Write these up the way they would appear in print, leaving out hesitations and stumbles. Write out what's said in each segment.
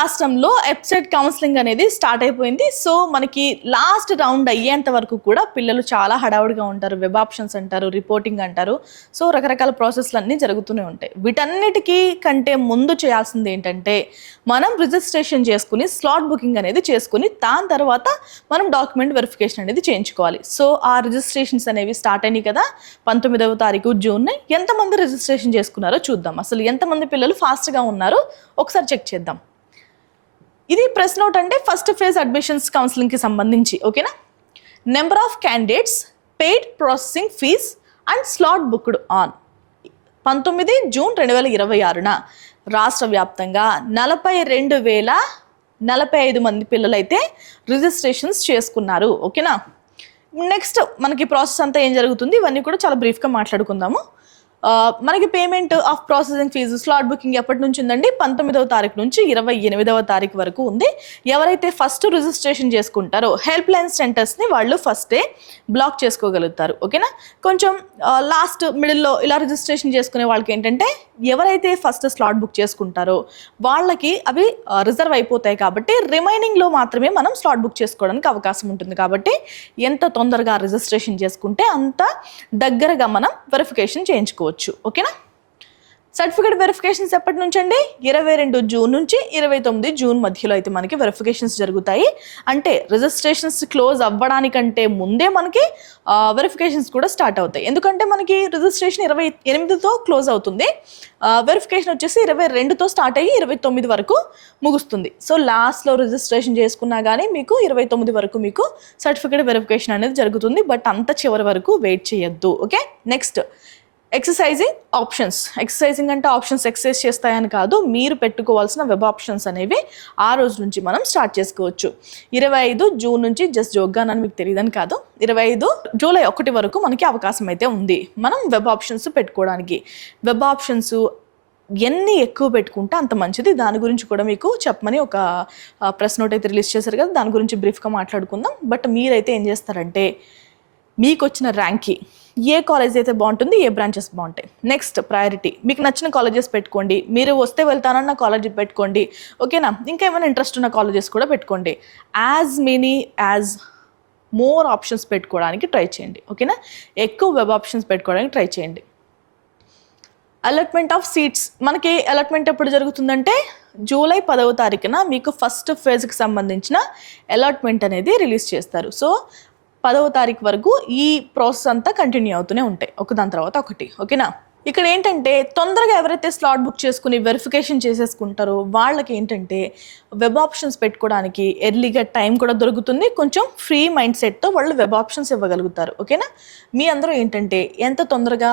రాష్ట్రంలో ఎప్సెట్ కౌన్సిలింగ్ అనేది స్టార్ట్ అయిపోయింది. సో మనకి లాస్ట్ రౌండ్ అయ్యేంత వరకు కూడా పిల్లలు చాలా హడావుడిగా ఉంటారు. వెబ్ ఆప్షన్స్ అంటారు, రిపోర్టింగ్ అంటారు. సో రకరకాల ప్రాసెస్లు అన్నీ జరుగుతూనే ఉంటాయి. వీటన్నిటికీ కంటే ముందు చేయాల్సింది ఏంటంటే మనం రిజిస్ట్రేషన్ చేసుకుని స్లాట్ బుకింగ్ అనేది చేసుకుని దాని తర్వాత మనం డాక్యుమెంట్ వెరిఫికేషన్ అనేది చేయించుకోవాలి. సో ఆ రిజిస్ట్రేషన్స్ అనేవి స్టార్ట్ అయినాయి కదా. 19వ తారీఖు జూన్. ఎంతమంది రిజిస్ట్రేషన్ చేసుకున్నారో చూద్దాం. అసలు ఎంతమంది పిల్లలు ఫాస్ట్గా ఉన్నారో ఒకసారి చెక్ చేద్దాం. ఇది ప్రెస్ నోట్ అంటే ఫస్ట్ ఫేజ్ అడ్మిషన్స్ కౌన్సిలింగ్కి సంబంధించి. ఓకేనా. Number of candidates, paid processing fee and slot booked on 19 June 2026న రాష్ట్ర వ్యాప్తంగా 42,045 మంది పిల్లలైతే రిజిస్ట్రేషన్స్ చేసుకున్నారు. ఓకేనా. నెక్స్ట్ మనకి ప్రాసెస్ అంతా ఏం జరుగుతుంది ఇవన్నీ కూడా చాలా బ్రీఫ్గా మాట్లాడుకుందాము. మనకి payment of processing fees slot booking ఎప్పటి నుంచి ఉందండి? 19వ తారీఖు నుంచి 28వ తారీఖు వరకు ఉంది. ఎవరైతే ఫస్ట్ రిజిస్ట్రేషన్ చేసుకుంటారో హెల్ప్ లైన్ సెంటర్స్ని వాళ్ళు ఫస్టే బ్లాక్ చేసుకోగలుగుతారు. ఓకేనా. కొంచెం లాస్ట్ మిడిల్లో ఇలా రిజిస్ట్రేషన్ చేసుకునే వాళ్ళకి ఏంటంటే ఎవరైతే ఫస్ట్ స్లాట్ బుక్ చేసుకుంటారో వాళ్ళకి అవి రిజర్వ్ అయిపోతాయి కాబట్టి రిమైనింగ్లో మాత్రమే మనం స్లాట్ బుక్ చేసుకోవడానికి అవకాశం ఉంటుంది. కాబట్టి ఎంత తొందరగా రిజిస్ట్రేషన్ చేసుకుంటే అంత దగ్గరగా మనం వెరిఫికేషన్ చేయించుకోవచ్చు. ఓకేనా. సర్టిఫికేట్ వెరిఫికేషన్స్ ఎప్పటి నుంచి అండి? 22 జూన్ నుంచి 29 జూన్ మధ్యలో అయితే మనకి వెరిఫికేషన్స్ జరుగుతాయి. అంటే రిజిస్ట్రేషన్స్ క్లోజ్ అవ్వడానికంటే ముందే మనకి వెరిఫికేషన్స్ కూడా స్టార్ట్ అవుతాయి. ఎందుకంటే మనకి రిజిస్ట్రేషన్ 28తో క్లోజ్ అవుతుంది. వెరిఫికేషన్ వచ్చేసి 22తో స్టార్ట్ అయ్యి 29 వరకు ముగుస్తుంది. సో లాస్ట్లో రిజిస్ట్రేషన్ చేసుకున్నా కానీ మీకు 29 వరకు మీకు సర్టిఫికేట్ వెరిఫికేషన్ అనేది జరుగుతుంది. బట్ అంత చివరి వరకు వెయిట్ చేయొద్దు. Okay. Next exercising options. Exercising అంటే ఆప్షన్స్ ఎక్సర్సైజ్ చేస్తాయని కాదు, మీరు పెట్టుకోవాల్సిన వెబ్ ఆప్షన్స్ అనేవి ఆ రోజు నుంచి మనం స్టార్ట్ చేసుకోవచ్చు. 25 జూన్ నుంచి జస్ట్ జోగ్గానని మీకు తెలియదని కాదు, 25 జూలై 1 వరకు మనకి అవకాశం అయితే ఉంది మనం వెబ్ ఆప్షన్స్ పెట్టుకోవడానికి. వెబ్ ఆప్షన్స్ ఎన్ని ఎక్కువ పెట్టుకుంటే అంత మంచిది. దాని గురించి కూడా మీకు చెప్పమని ఒక ప్రెస్ నోట్ అయితే రిలీజ్ చేశారు కదా, దాని గురించి బ్రీఫ్గా మాట్లాడుకుందాం. బట్ మీరైతే ఏం చేస్తారంటే మీకు వచ్చిన ర్యాంక్కి ఏ కాలేజ్ అయితే బాగుంటుంది, ఏ బ్రాంచెస్ బాగుంటాయి, నెక్స్ట్ ప్రయారిటీ మీకు నచ్చిన కాలేజెస్ పెట్టుకోండి. మీరు వస్తే వెళ్తానన్న కాలేజ్ పెట్టుకోండి. ఓకేనా. ఇంకా ఏమైనా ఇంట్రెస్ట్ ఉన్న కాలేజెస్ కూడా పెట్టుకోండి. యాజ్ మోర్ ఆప్షన్స్ పెట్టుకోవడానికి ట్రై చేయండి. ఓకేనా. ఎక్కువ వెబ్ ఆప్షన్స్ పెట్టుకోవడానికి ట్రై చేయండి. Allotment of seats. మనకి అలాట్మెంట్ ఎప్పుడు జరుగుతుందంటే జూలై 10వ తారీఖున మీకు ఫస్ట్ ఫేజ్కి సంబంధించిన అలాట్మెంట్ అనేది రిలీజ్ చేస్తారు. సో 10వ తారీఖు వరకు ఈ ప్రాసెస్ అంతా కంటిన్యూ అవుతూనే ఉంటాయి, ఒకదాని తర్వాత ఒకటి. ఓకేనా. ఇక్కడ ఏంటంటే తొందరగా ఎవరైతే స్లాట్ బుక్ చేసుకుని వెరిఫికేషన్ చేసేసుకుంటారో వాళ్ళకి ఏంటంటే వెబ్ ఆప్షన్స్ పెట్టుకోవడానికి ఎర్లీగా టైం కూడా దొరుకుతుంది. కొంచెం ఫ్రీ మైండ్ సెట్తో వాళ్ళు వెబ్ ఆప్షన్స్ ఇవ్వగలుగుతారు. ఓకేనా. మీ అందరూ ఏంటంటే ఎంత తొందరగా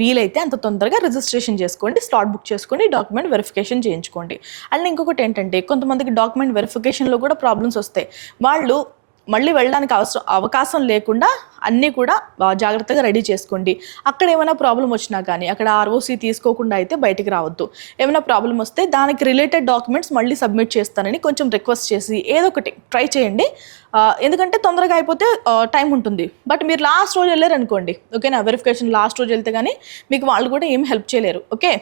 వీలైతే అంత తొందరగా రిజిస్ట్రేషన్ చేసుకోండి, స్లాట్ బుక్ చేసుకోండి, డాక్యుమెంట్ వెరిఫికేషన్ చేయించుకోండి. అండ్ ఇంకొకటి ఏంటంటే కొంతమందికి డాక్యుమెంట్ వెరిఫికేషన్లో కూడా ప్రాబ్లమ్స్ వస్తాయి. వాళ్ళు మళ్ళీ వెళ్ళడానికి అవకాశం లేకుండా అన్నీ కూడా జాగ్రత్తగా రెడీ చేసుకోండి. అక్కడ ఏమైనా ప్రాబ్లం వచ్చినా కానీ అక్కడ ఆర్ఓసి తీసుకోకుండా అయితే బయటికి రావద్దు. ఏమైనా ప్రాబ్లం వస్తే దానికి రిలేటెడ్ డాక్యుమెంట్స్ మళ్ళీ సబ్మిట్ చేస్తానని కొంచెం రిక్వెస్ట్ చేసి ఏదో ఒకటి ట్రై చేయండి. ఎందుకంటే తొందరగా అయిపోతే టైం ఉంటుంది. బట్ మీరు లాస్ట్ రోజు వెళ్ళారు అనుకోండి, ఓకేనా, వెరిఫికేషన్ లాస్ట్ రోజు వెళ్తే కానీ మీకు వాళ్ళు కూడా ఏం హెల్ప్ చేయలేరు. ఓకే.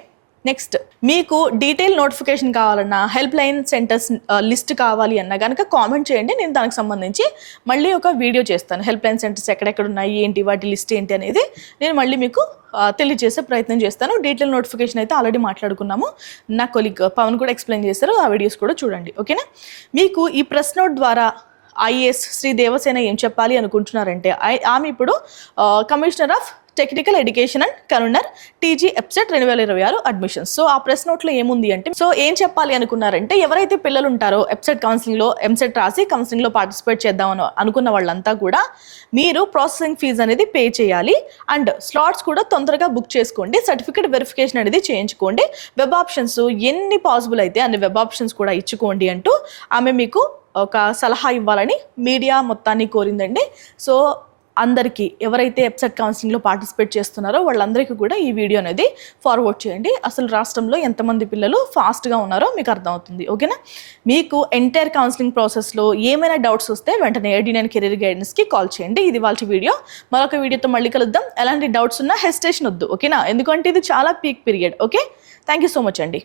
నెక్స్ట్ మీకు డీటెయిల్ నోటిఫికేషన్ కావాలన్నా, హెల్ప్ లైన్ సెంటర్స్ లిస్ట్ కావాలి అన్నా కనుక కామెంట్ చేయండి. నేను దానికి సంబంధించి మళ్ళీ ఒక వీడియో చేస్తాను. హెల్ప్ లైన్ సెంటర్స్ ఎక్కడెక్కడ ఉన్నాయి, ఏంటి, వాటి లిస్ట్ ఏంటి అనేది నేను మళ్ళీ మీకు తెలియజేసే ప్రయత్నం చేస్తాను. డీటెయిల్ నోటిఫికేషన్ అయితే ఆల్రెడీ మాట్లాడుకున్నాము. నా కొలీగ్ పవన్ కూడా ఎక్స్ప్లెయిన్ చేస్తారు, ఆ వీడియోస్ కూడా చూడండి. ఓకేనా. మీకు ఈ ప్రెస్ నోట్ ద్వారా ఐఏఎస్ శ్రీ దేవసేన ఏం చెప్పాలి అనుకుంటున్నారంటే ఆమె ఇప్పుడు commissioner of technical education and convener TG EAPCET 2026 admissions. So ఆ ప్రెస్ నోట్లో ఏముంది అంటే, సో ఏం చెప్పాలి అనుకున్నారంటే ఎవరైతే పిల్లలు ఉంటారో ఎప్సెట్ కౌన్సిలింగ్లో ఎంసెట్ రాసి కౌన్సిలింగ్లో పార్టిసిపేట్ చేద్దామని అనుకున్న వాళ్ళంతా కూడా మీరు ప్రాసెసింగ్ ఫీజు అనేది పే చేయాలి. అండ్ స్లాట్స్ కూడా తొందరగా బుక్ చేసుకోండి. సర్టిఫికేట్ వెరిఫికేషన్ అనేది చేయించుకోండి. వెబ్ ఆప్షన్స్ ఎన్ని పాసిబుల్ అయితే అన్ని వెబ్ ఆప్షన్స్ కూడా ఇచ్చుకోండి అంటూ ఆమె మీకు ఒక సలహా ఇవ్వాలని మీడియా మొత్తాన్ని కోరిందండి. సో అందరికీ ఎవరైతే ఎప్సెట్ కౌన్సిలింగ్లో పార్టిసిపేట్ చేస్తున్నారో వాళ్ళందరికీ కూడా ఈ వీడియో అనేది ఫార్వర్డ్ చేయండి. అసలు రాష్ట్రంలో ఎంతమంది పిల్లలు ఫాస్ట్గా ఉన్నారో మీకు అర్థమవుతుంది. ఓకేనా. మీకు ఎంటైర్ కౌన్సిలింగ్ ప్రాసెస్లో ఏమైనా డౌట్స్ వస్తే వెంటనే AD9 కెరీర్ గైడెన్స్కి కాల్ చేయండి. ఇది వాళ్ళ వీడియో. మరొక వీడియోతో మళ్ళీ కలుద్దాం. ఎలాంటి డౌట్స్ ఉన్నా హెసిటేషన్ వద్దు. ఓకేనా. ఎందుకంటే ఇది చాలా peak period. Okay. Thank you so much అండి.